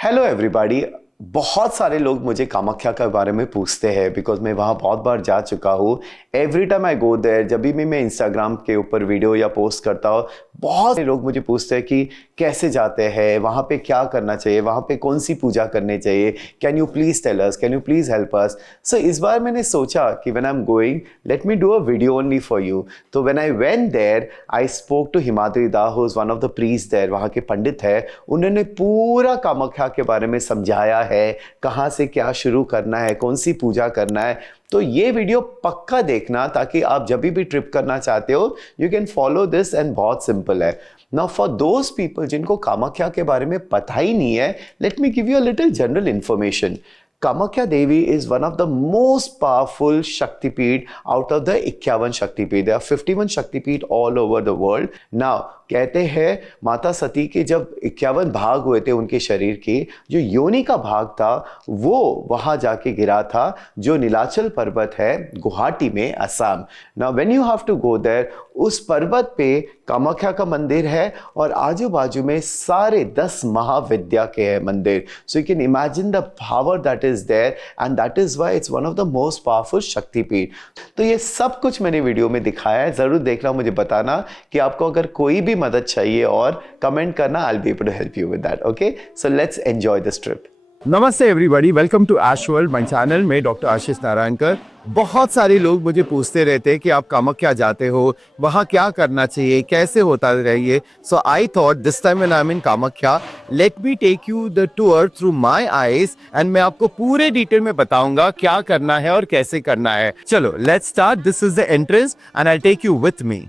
Hello everybody. बहुत सारे लोग मुझे कामाख्या के बारे में पूछते हैं बिकॉज मैं वहाँ बहुत बार जा चुका हूँ। Every time I go there, जब भी मैं इंस्टाग्राम के ऊपर वीडियो या पोस्ट करता हूँ, बहुत से लोग मुझे पूछते हैं कि कैसे जाते हैं, वहाँ पे क्या करना चाहिए, वहाँ पे कौन सी पूजा करनी चाहिए, can you please tell us, can you please help us. So इस बार मैंने सोचा कि when I am going let me do a video only for you. तो when I went there I spoke to Himadri da, who is one of the priest there, वहाँ के पंडित है। उन्होंने पूरा कामाख्या के बारे में समझाया है, कहाँ से क्या शुरू करना है, कौन सी पूजा करना है। तो ये वीडियो पक्का देखना ताकि आप जब भी ट्रिप करना चाहते हो you can follow this, and बहुत सिंपल है। नाउ फॉर दोज पीपल जिनको कामाख्या के बारे में पता ही नहीं है, let me give you a little general information. Kamakya Devi is one of the most powerful Shaktipeeth out of the 51 Shaktipeeth. There are 51 Shaktipeeth all over the world. Now, कहते हैं माता सती के जब 51 भाग हुए थे उनके शरीर की, जो योनि का भाग था वो वहाँ जाके गिरा था, जो नीलाचल पर्वत है गुवाहाटी में, Assam. Now, when you have to go there, उस पर्वत पे कामाख्या का मंदिर है और आजू बाजू में सारे 10 महाविद्या के हैं मंदिर। So you can imagine the power that is there, and that is why it's one of the most powerful Shaktipeeth. तो ये सब कुछ मैंने वीडियो में दिखाया है, जरूर देखना, मुझे बताना कि आपको अगर कोई भी मदद चाहिए और कमेंट करना, I will be able to help you with that. Okay, so let's enjoy this trip. नमस्ते everybody, welcome to Ash World my channel में डॉक्टर आशीष नारायणकर। बहुत सारे लोग मुझे पूछते रहते हैं कि आप कामाख्या जाते हो, वहाँ क्या करना चाहिए, कैसे होता रहिए। So I thought this time when I am in Kamakhya, let me take you the tour through my eyes, and मैं आपको पूरे डिटेल में बताऊंगा क्या करना है और कैसे करना है। चलो let's start. This is the entrance and I take you with me.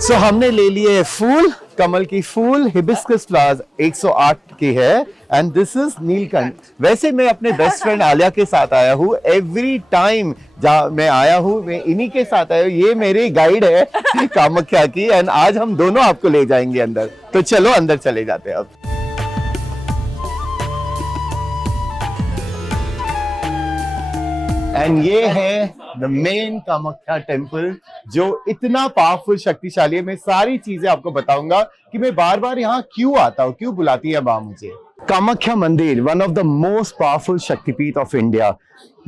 So, हमने ले लिए फूल, कमल की फूल, हिबिस्कस फ्लावर्स 108 की है, एंड दिस इज नीलकंठ। वैसे मैं अपने बेस्ट फ्रेंड आलिया के साथ आया हूँ। एवरी टाइम जहाँ मैं आया हूँ मैं इन्हीं के साथ आया हूँ। ये मेरी गाइड है कामाख्या की, एंड आज हम दोनों आपको ले जाएंगे अंदर। तो चलो अंदर चले जाते हैं अब। एंड ये है द मेन कामाख्या टेम्पल, जो इतना पावरफुल शक्तिशाली है। मैं सारी चीजें आपको बताऊंगा कि मैं बार बार यहाँ क्यों आता हूँ, क्यों बुलाती है माँ मुझे। कामाख्या मंदिर, one of the most powerful शक्तिपीठ ऑफ इंडिया।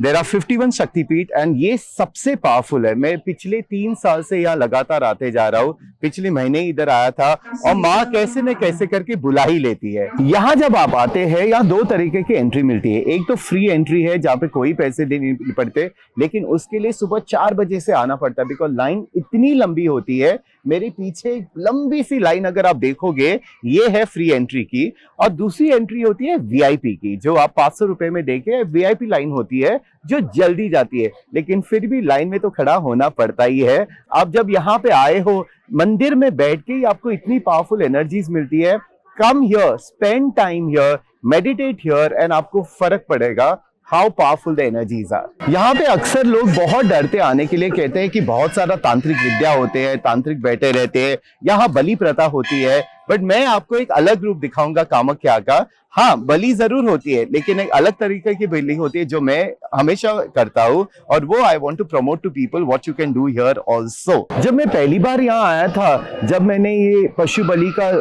देयर आर 51 शक्तिपीठ एंड ये सबसे पावरफुल है। मैं पिछले 3 साल से यहाँ लगातार आते जा रहा हूँ। पिछले महीने इधर आया था और माँ कैसे न कैसे करके बुला ही लेती है। यहाँ जब आप आते हैं, यहाँ 2 तरीके की एंट्री मिलती है। एक तो फ्री एंट्री है जहाँ पे कोई पैसे देने नहीं पड़ते, लेकिन उसके लिए सुबह 4 बजे से आना पड़ता है बिकॉज लाइन इतनी लंबी होती है। मेरे पीछे एक लंबी सी लाइन अगर आप देखोगे, ये है फ्री एंट्री की। और दूसरी एंट्री होती है वीआईपी की, जो आप 500 रुपए में देके वीआईपी लाइन होती है, जो जल्दी जाती है, लेकिन फिर भी लाइन में तो खड़ा होना पड़ता ही है। आप जब यहाँ पे आए हो, मंदिर में बैठ के ही आपको इतनी पावरफुल एनर्जीज मिलती है। Come here, spend time here, meditate here, and आपको फर्क पड़ेगा how powerful the energies are. यहाँ पे अक्सर लोग बहुत डरते आने के लिए, कहते हैं कि बहुत सारा तांत्रिक विद्या होते हैं, तांत्रिक बैठे रहते हैं, यहाँ बलि प्रथा होती है। बट मैं आपको एक अलग रूप दिखाऊंगा कामाख्या का। हाँ, बलि जरूर होती है, लेकिन एक अलग तरीके की बलि होती है जो मैं हमेशा करता हूँ, और वो I want to promote to people what you can do here also. जब मैं पहली बार यहाँ आया था, जब मैंने ये पशु बलि का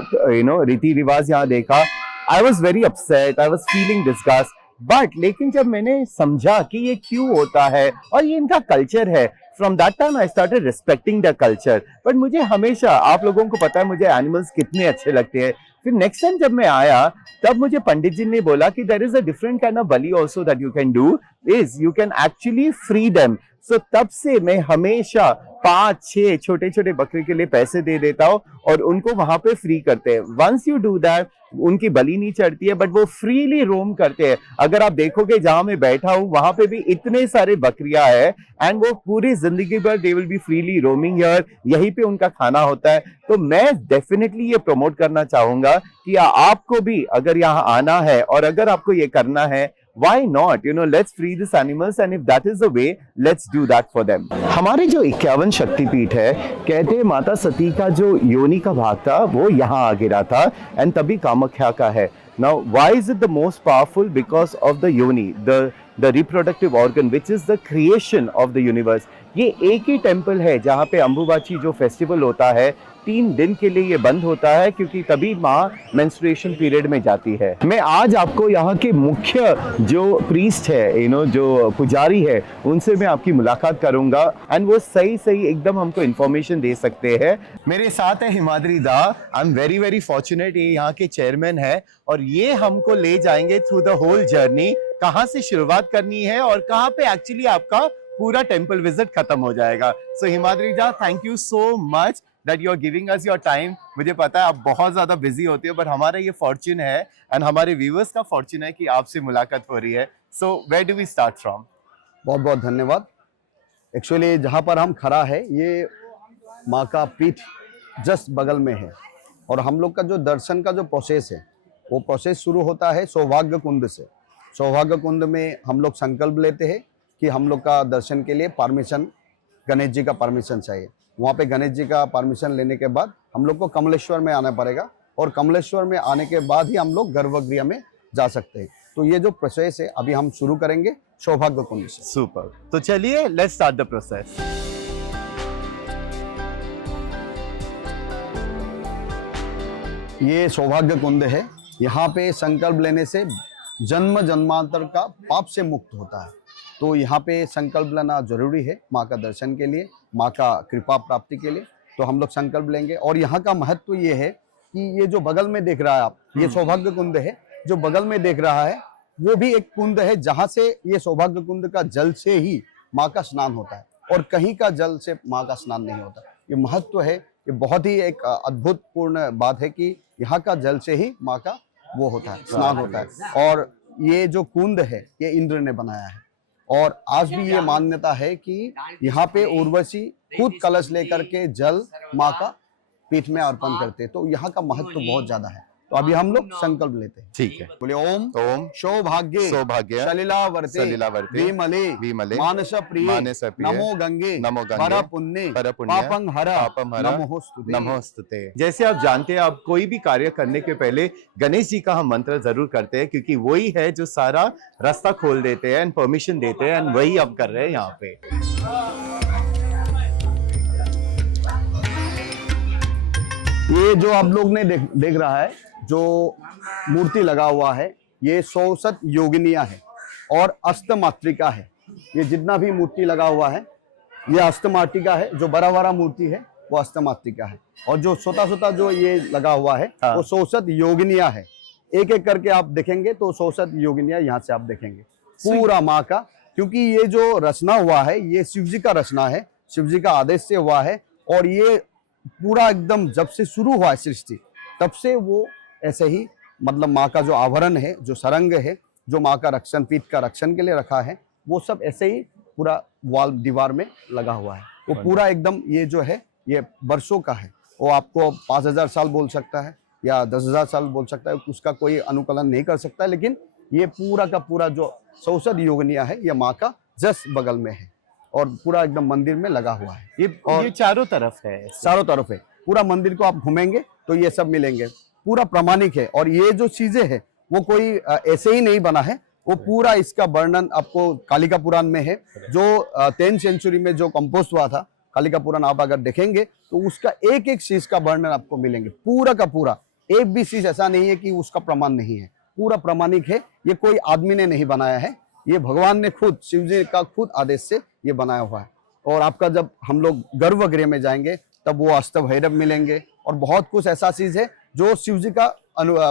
रीति रिवाज यहाँ देखा, I was very upset, I was feeling disgust. But लेकिन जब मैंने समझा कि ये क्यों होता है और ये इनका कल्चर है, from that time I started respecting the culture. But मुझे हमेशा, आप लोगों को पता है मुझे एनिमल्स कितने अच्छे लगते हैं। फिर नेक्स्ट टाइम जब मैं आया, तब मुझे पंडित जी ने बोला कि there is a different kind of bali also that you can do, is you can actually free them. So तब से मैं हमेशा 5-6 छोटे छोटे बकरे के लिए पैसे दे देता हूँ और उनको वहां पे फ्री करते हैं। वंस यू डू दैट, उनकी बलि नहीं चढ़ती है, बट वो फ्रीली रोम करते हैं। अगर आप देखोगे जहां मैं बैठा हूं, वहां पे भी इतने सारे बकरियां हैं, एंड वो पूरी जिंदगी भर they will be freely roaming here. यहीं पे उनका खाना होता है। तो मैं डेफिनेटली ये प्रमोट करना चाहूंगा कि आपको भी अगर यहाँ आना है और अगर आपको ये करना है, why not, let's free these animals, and if that is the way, let's do that for them. हमारे जो 51 शक्तिपीठ है, कहते हैं माता सती का जो योनि का भाग था वो यहाँ आ गिरा था, एंड तभी कामाख्या का है। Now, why is it the most powerful? Because of the yoni, the reproductive organ, which is the creation of the universe. ये एक ही टेम्पल है जहाँ पे अंबुबाची जो फेस्टिवल होता है 3 दिन के लिए ये बंद होता है, क्योंकि तभी माँ मेंस्ट्रुएशन पीरियड में जाती है। मैं आज आपको यहाँ के मुख्य जो प्रीस्ट है, जो पुजारी है, उनसे मैं आपकी मुलाकात करूंगा एंड वो सही एकदम हमको इन्फॉर्मेशन दे सकते हैं। मेरे साथ है हिमाद्री दा। I am very very fortunate, ये यहाँ के चेयरमैन है और ये हमको ले जाएंगे थ्रू द होल जर्नी, कहाँ से शुरुआत करनी है और कहाँ पे एक्चुअली आपका पूरा टेम्पल विजिट खत्म हो जाएगा। सो हिमाद्री दा, thank you so much that you are giving us your time। मुझे पता है आप बहुत ज्यादा बिजी होते हो, बट हमारा ये फॉर्च्यून है एंड हमारे व्यूअर्स का फॉर्च्यून है कि आपसे मुलाकात हो रही है। So where do we start from? बहुत बहुत धन्यवाद। एक्चुअली जहाँ पर हम खड़ा है ये माँ का पीठ जस्ट बगल में है और हम लोग का जो दर्शन का जो प्रोसेस है वो प्रोसेस शुरू होता है सौभाग्य कुंड से। सौभाग्य कुंड में हम लोग संकल्प लेते हैं कि हम लोग का दर्शन के लिए परमिशन, गणेश जी का परमिशन चाहिए। वहाँ पे गणेश जी का परमिशन लेने के बाद हम लोग को कमलेश्वर में आना पड़ेगा और कमलेश्वर में आने के बाद ही हम लोग गर्भगृह में जा सकते हैं। तो ये जो प्रोसेस है अभी हम शुरू करेंगे सौभाग्य कुंड से। सुपर, तो चलिए लेट्स स्टार्ट द प्रोसेस। ये सौभाग्य कुंड है। यहाँ पे संकल्प लेने से जन्म जन्मांतर का पाप से मुक्त होता है। तो यहाँ पे संकल्प लेना जरूरी है माँ का दर्शन के लिए, माँ का कृपा प्राप्ति के लिए। तो हम लोग संकल्प लेंगे और यहाँ का महत्व ये है कि ये जो बगल में देख रहा है आप, ये सौभाग्य कुंड है। जो बगल में देख रहा है वो भी एक कुंड है जहाँ से ये सौभाग्य कुंड का जल से ही माँ का स्नान होता है और कहीं का जल से माँ का स्नान नहीं होता। ये महत्व है, ये बहुत ही एक अद्भुतपूर्ण बात है कि यहाँ का जल से ही माँ का वो होता है, स्नान होता है। और ये जो कुंड है ये इंद्र ने बनाया है और आज भी ये मान्यता है कि यहाँ पे उर्वशी खुद कलश लेकर के जल माँ का पीठ में अर्पण करते हैं। तो यहाँ का महत्व बहुत ज्यादा है। तो अभी हम लोग संकल्प लेते हैं। ठीक है, बोले ओम ओम सौभाग्य सौभाग्य सलिलावर्ते सलिलावर्ते विमले विमले मानस प्रिय मानस प्रिय नमो गंगे नमो गंगे पर पुण्य पापं हरा नमोस्तुते नमोस्तुते। जैसे आप जानते हैं, आप कोई भी कार्य करने के पहले गणेश जी का हम मंत्र जरूर करते हैं, क्योंकि वही है जो सारा रास्ता खोल देते हैं एंड परमिशन देते हैं एंड वही अब कर रहे हैं यहाँ पे। ये जो आप लोग ने देख रहा है, जो मूर्ति लगा हुआ है, ये 100 योगिनियां है और अष्टमातृका है। ये जितना भी मूर्ति लगा हुआ है ये अष्टमातृका है। जो बड़ा बड़ा मूर्ति है वो अष्टमातृका है और जो छोटा जो ये लगा हुआ है वो 100 योगिनियां है। एक एक करके आप देखेंगे तो 100 योगिनियां यहाँ से आप देखेंगे पूरा माँ का। क्योंकि ये जो रचना हुआ है ये शिव जी का रचना है, शिव जी का आदेश से हुआ है और ये पूरा एकदम जब से शुरू हुआ है सृष्टि तब से वो ऐसे ही, मतलब माँ का जो आभरण है, जो सरंग है, जो माँ का रक्षण, पीठ का रक्षण के लिए रखा है, वो सब ऐसे ही पूरा वॉल दीवार में लगा हुआ है। वो पूरा एकदम ये जो है ये वर्षों का है। वो आपको 5000 साल बोल सकता है या 10,000 साल बोल सकता है, उसका कोई अनुकलन नहीं कर सकता है। लेकिन ये पूरा का पूरा जो 100 योगिनियां है ये माँ का जस्ट बगल में है और पूरा एकदम मंदिर में लगा हुआ है। ये चारों तरफ है, चारों तरफ है। पूरा मंदिर को आप घूमेंगे तो ये सब मिलेंगे, पूरा प्रामाणिक है। और ये जो चीजें है वो कोई ऐसे ही नहीं बना है, वो पूरा इसका वर्णन आपको कालिका पुराण में है। जो 10th सेंचुरी में जो कंपोज हुआ था कालिका पुराण, आप अगर देखेंगे तो उसका एक एक चीज का वर्णन आपको मिलेंगे, पूरा का पूरा। एक भी चीज ऐसा नहीं है कि उसका प्रमाण नहीं है, पूरा प्रामाणिक है। ये कोई आदमी ने नहीं बनाया है, ये भगवान ने खुद, शिव जी का खुद आदेश से ये बनाया हुआ है। और आपका जब हम लोग गर्भगृह में जाएंगे तब वो अष्टभैरव मिलेंगे और बहुत कुछ ऐसा चीज है जो शिव जी का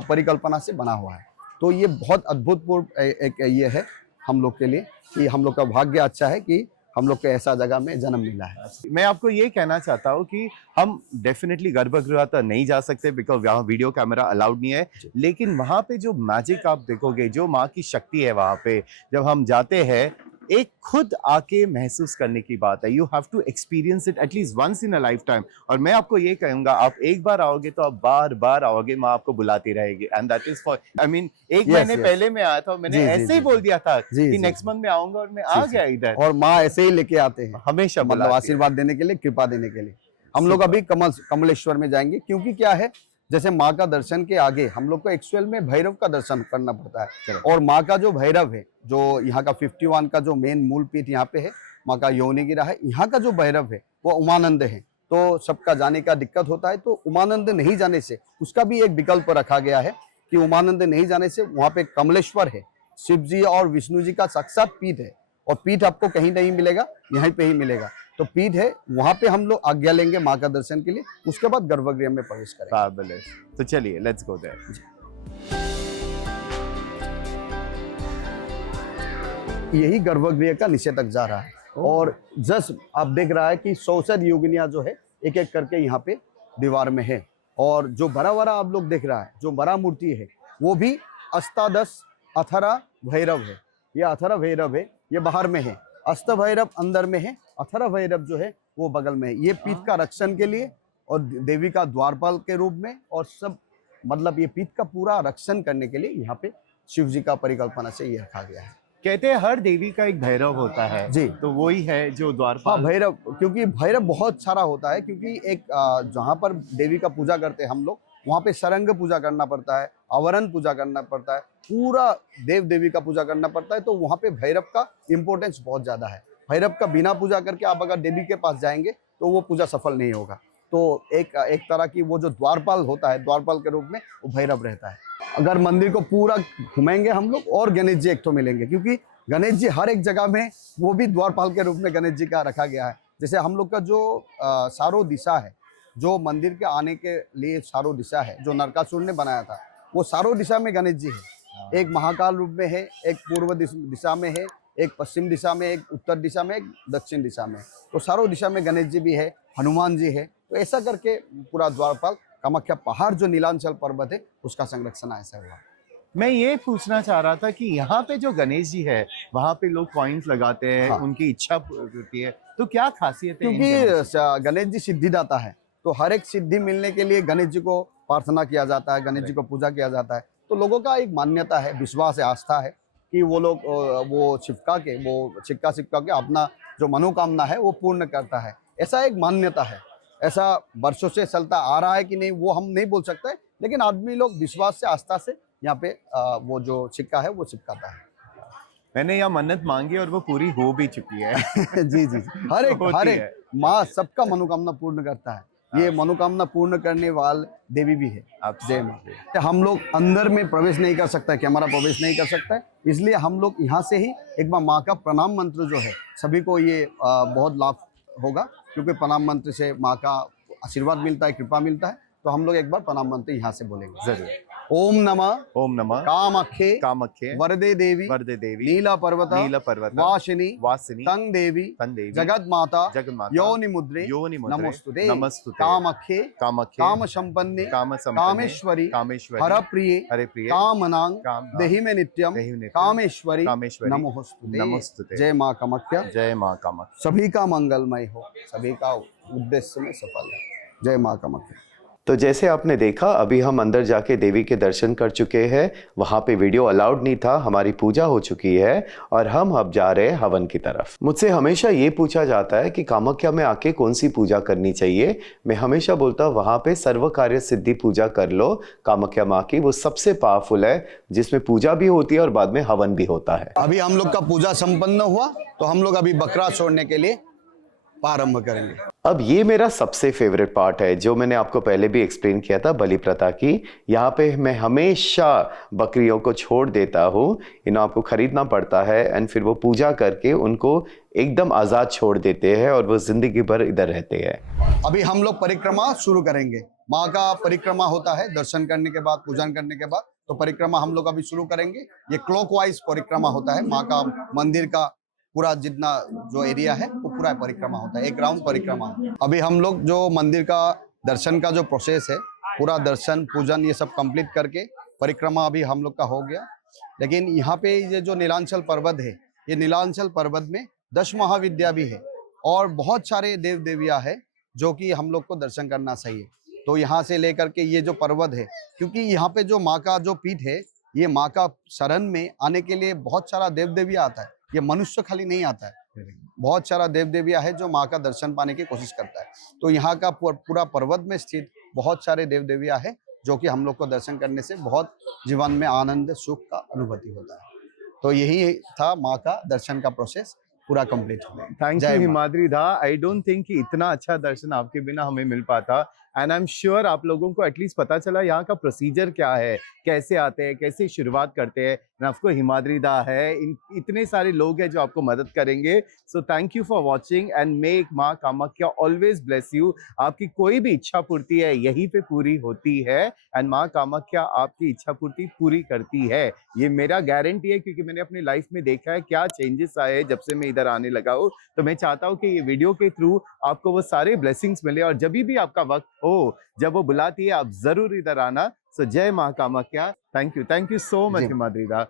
परिकल्पना से बना हुआ है। तो ये बहुत अद्भुतपूर्ण एक ये है हम लोग के लिए कि हम लोग का भाग्य अच्छा है कि हम लोग को ऐसा जगह में जन्म मिला है। मैं आपको ये कहना चाहता हूँ कि हम डेफिनेटली गर्भगृह तो नहीं जा सकते बिकॉज वहाँ वीडियो कैमरा अलाउड नहीं है, लेकिन वहाँ पे जो मैजिक आप देखोगे, जो माँ की शक्ति है वहाँ पे जब हम जाते हैं, एक खुद आके महसूस करने की बात है। You have to experience it at least once in a life time. और मैं आपको ये कहूंगा, आप एक बार आओगे तो आप बार बार आओगे, माँ आपको बुलाती रहेगी। And that is for, I mean एक महीने पहले मैं आया था, मैंने ऐसे ही बोल दिया था कि नेक्स्ट मंथ में आऊंगा और मैं आ गया इधर। और माँ ऐसे ही लेके आते हैं हमेशा, मतलब आशीर्वाद देने के लिए, कृपा देने के लिए। हम लोग अभी कमलेश्वर में जाएंगे क्योंकि क्या है, जैसे माँ का दर्शन के आगे हम लोग को एक्चुअल में भैरव का दर्शन करना पड़ता है। और माँ का जो भैरव है, जो यहाँ का 51 का जो मेन मूल पीठ यहाँ पे है, माँ का योनिगिरा है, यहाँ का जो भैरव है वो उमानंद है। तो सबका जाने का दिक्कत होता है, तो उमानंद नहीं जाने से उसका भी एक विकल्प रखा गया है कि उमानंद नहीं जाने से वहाँ पे कमलेश्वर है, शिव जी और विष्णु जी का साक्षात पीठ है। और पीठ आपको कहीं नहीं मिलेगा, यहीं पे ही मिलेगा। तो पीठ है, वहां पे हम लोग आज्ञा लेंगे माँ का दर्शन के लिए, उसके बाद गर्भगृह में प्रवेश करेंगे। फैबुलस। तो चलिए लेट्स गो देयर। यही गर्भगृह का नीचे तक जा रहा है। और जस्ट आप देख रहा है कि 100 योगिनियां जो है एक एक करके यहाँ पे दीवार में है। और जो बड़ा बड़ा आप लोग देख रहा है, जो बड़ा मूर्ति है, वो भी अष्टादश अथरा भैरव है। ये अथरा भैरव है, ये बाहर में है, अष्ट भैरव अंदर में है, अथरा भैरव जो है वो बगल में है। ये पीठ का रक्षण के लिए और देवी का द्वारपाल के रूप में, और सब मतलब ये पीठ का पूरा रक्षण करने के लिए यहाँ पे शिव जी का परिकल्पना से ये रखा गया है। कहते हैं हर देवी का एक भैरव होता है जी। तो वही है जो हाँ, द्वारपाल। भैरव, क्योंकि भैरव बहुत सारा होता है, क्योंकि एक जहाँ पर देवी का पूजा करते हैं हम लोग, वहाँ पे सरंग पूजा करना पड़ता है, आवरण पूजा करना पड़ता है, पूरा देव देवी का पूजा करना पड़ता है। तो वहाँ पे भैरव का इम्पोर्टेंस बहुत ज़्यादा है। भैरव का बिना पूजा करके आप अगर देवी के पास जाएंगे तो वो पूजा सफल नहीं होगा। तो एक तरह की वो जो द्वारपाल होता है, द्वारपाल के रूप में वो भैरव रहता है। अगर मंदिर को पूरा घुमाएंगे हम लोग, और गणेश जी एक तो मिलेंगे, क्योंकि गणेश जी हर एक जगह में वो भी द्वारपाल के रूप में गणेश जी का रखा गया है। जैसे हम लोग का जो चारों दिशा है, जो मंदिर के आने के लिए चारों दिशा है, जो नरकासुर ने बनाया था, वो चारों दिशा में गणेश जी है। एक महाकाल रूप में है, एक पूर्व दिशा में है, एक पश्चिम दिशा में, एक उत्तर दिशा में, एक दक्षिण दिशा में। तो चारों दिशा में गणेश जी भी है, हनुमान जी है। तो ऐसा करके पूरा द्वारपाल कामाख्या पहाड़ जो नीलांचल पर्वत है उसका संरक्षण ऐसा हुआ। मैं ये पूछना चाह रहा था कि यहाँ पे जो गणेश जी है वहाँ पे लोग कॉइन्स लगाते हैं, हाँ। उनकी इच्छा होती है, तो क्या खासियत है इन गणेश क्योंकि गणेश जी सिद्धिदाता है, तो हर एक सिद्धि मिलने के लिए गणेश जी को प्रार्थना किया जाता है, गणेश जी को पूजा किया जाता है। तो लोगों का एक मान्यता है, विश्वास है, आस्था है कि वो लोग वो छिपका के अपना जो मनोकामना है वो पूर्ण करता है। ऐसा एक मान्यता है, ऐसा वर्षों से चलता आ रहा है कि नहीं वो हम नहीं बोल सकते, लेकिन आदमी लोग विश्वास से, आस्था से यहाँ पे वो जो सिक्का है वो चिपकाता है। मैंने यहाँ मन्नत मांगी और वो पूरी हो भी चुकी है। जी जी, हर होती है। एक माँ सबका मनोकामना पूर्ण करता है। ये मनोकामना पूर्ण करने वाले देवी भी है। आप जय माँ। हम लोग अंदर में प्रवेश नहीं कर सकता है, कैमरा प्रवेश नहीं कर सकता है, इसलिए हम लोग यहाँ से ही एक बार माँ का प्रणाम मंत्र जो है, सभी को ये बहुत लाभ होगा, क्योंकि प्रणाम मंत्र से माँ का आशीर्वाद मिलता है, कृपा मिलता है। तो हम लोग एक बार प्रणाम मंत्र यहाँ से बोलेंगे। जरूर। ओम नमः कामाख्ये कामाख्ये वरदे देवी नीला पर्वत वासिनी तंग देवी जगत माता योनि मुद्रे नमोस्तुते कामाख्ये काम संपन्ने कामेश्वरी हर प्रिये कामनांग देहि में नित्यम कामेश्वरी नमोस्तुते। जय माँ कामाख्या, जय माँ कामाख्या। सभी का मंगलमय हो, सभी का उद्देश्य में सफल है। जय माँ कामाख्या। तो जैसे आपने देखा, अभी हम अंदर जाके देवी के दर्शन कर चुके हैं। वहाँ पे वीडियो अलाउड नहीं था, हमारी पूजा हो चुकी है और हम अब जा रहे हैं हवन की तरफ। मुझसे हमेशा ये पूछा जाता है कि कामाख्या में आके कौन सी पूजा करनी चाहिए। मैं हमेशा बोलता हूँ वहाँ पे सर्व कार्य सिद्धि पूजा कर लो, कामाख्या माँ की। वो सबसे पावरफुल है, जिसमें पूजा भी होती है और बाद में हवन भी होता है। अभी हम लोग का पूजा संपन्न हुआ, तो हम लोग अभी बकरा छोड़ने के लिए प्रारंभ करेंगे। अब ये मेरा सबसे फेवरेट पार्ट है, जो मैंने आपको पहले भी एक्सप्लेन किया था, बलि प्रथा की। यहाँ पे मैं हमेशा बकरियों को छोड़ देता हूँ, इन्हें आपको खरीदना पड़ता है एंड फिर वो पूजा करके उनको एकदम आज़ाद छोड़ देते हैं और वो जिंदगी भर इधर रहते हैं। अभी हम लोग परिक्रमा शुरू करेंगे। माँ का परिक्रमा होता है दर्शन करने के बाद, पूजन करने के बाद, तो परिक्रमा हम लोग अभी शुरू करेंगे। ये क्लॉकवाइज परिक्रमा होता है, माँ का मंदिर का पूरा जितना जो एरिया है वो पूरा परिक्रमा होता है, एक राउंड परिक्रमा। अभी हम लोग जो मंदिर का दर्शन का जो प्रोसेस है, पूरा दर्शन पूजन ये सब कंप्लीट करके परिक्रमा अभी हम लोग का हो गया। लेकिन यहाँ पे ये जो नीलांचल पर्वत है, ये नीलांचल पर्वत में 10 महाविद्या भी है और बहुत सारे देव देवियाँ है जो कि हम लोग को दर्शन करना चाहिए। तो यहाँ से लेकर के ये जो पर्वत है, क्योंकि यहाँ पे जो माँ का जो पीठ है, ये माँ का शरण में आने के लिए बहुत सारा देव देवियाँ आता है। ये मनुष्य खाली नहीं आता है, बहुत सारा देव देवियाँ है जो माँ का दर्शन पाने की कोशिश करता है। तो यहाँ का पूरा पर्वत में स्थित बहुत सारे देव देवियाँ है जो कि हम लोग को दर्शन करने से बहुत जीवन में आनंद सुख का अनुभूति होता है। तो यही था माँ का दर्शन का प्रोसेस पूरा कंप्लीट हो गया। थैंक जय यू माँ। हिमाद्री दा। आई डोंट थिंक कि इतना अच्छा दर्शन आपके बिना हमें मिल पाता। एंड आई एम श्योर आप लोगों को एटलीस्ट पता चला यहाँ का प्रोसीजर क्या है, कैसे आते हैं, कैसे शुरुआत करते हैं। आपको हिमाद्री दा है, इतने सारे लोग हैं जो आपको मदद करेंगे। So thank you for watching and make माँ कामाख्या ऑलवेज ब्लेस यू। आपकी कोई भी इच्छा पूर्ति है यहीं पे पूरी होती है एंड माँ कामाख्या आपकी इच्छा पूर्ति पूरी करती है। ये मेरा गारंटी है क्योंकि मैंने अपनी लाइफ में देखा है क्या चेंजेस आए जब से मैं इधर आने लगा हूँ। तो मैं चाहता हूँ कि ये वीडियो के थ्रू आपको वो सारे ब्लेसिंग्स मिले और जब भी आपका वक्त हो, जब वो बुलाती है, आप जरूर इधर आना। सो जय माँ Kamakhya. Thank you so much ji. Himadri दा।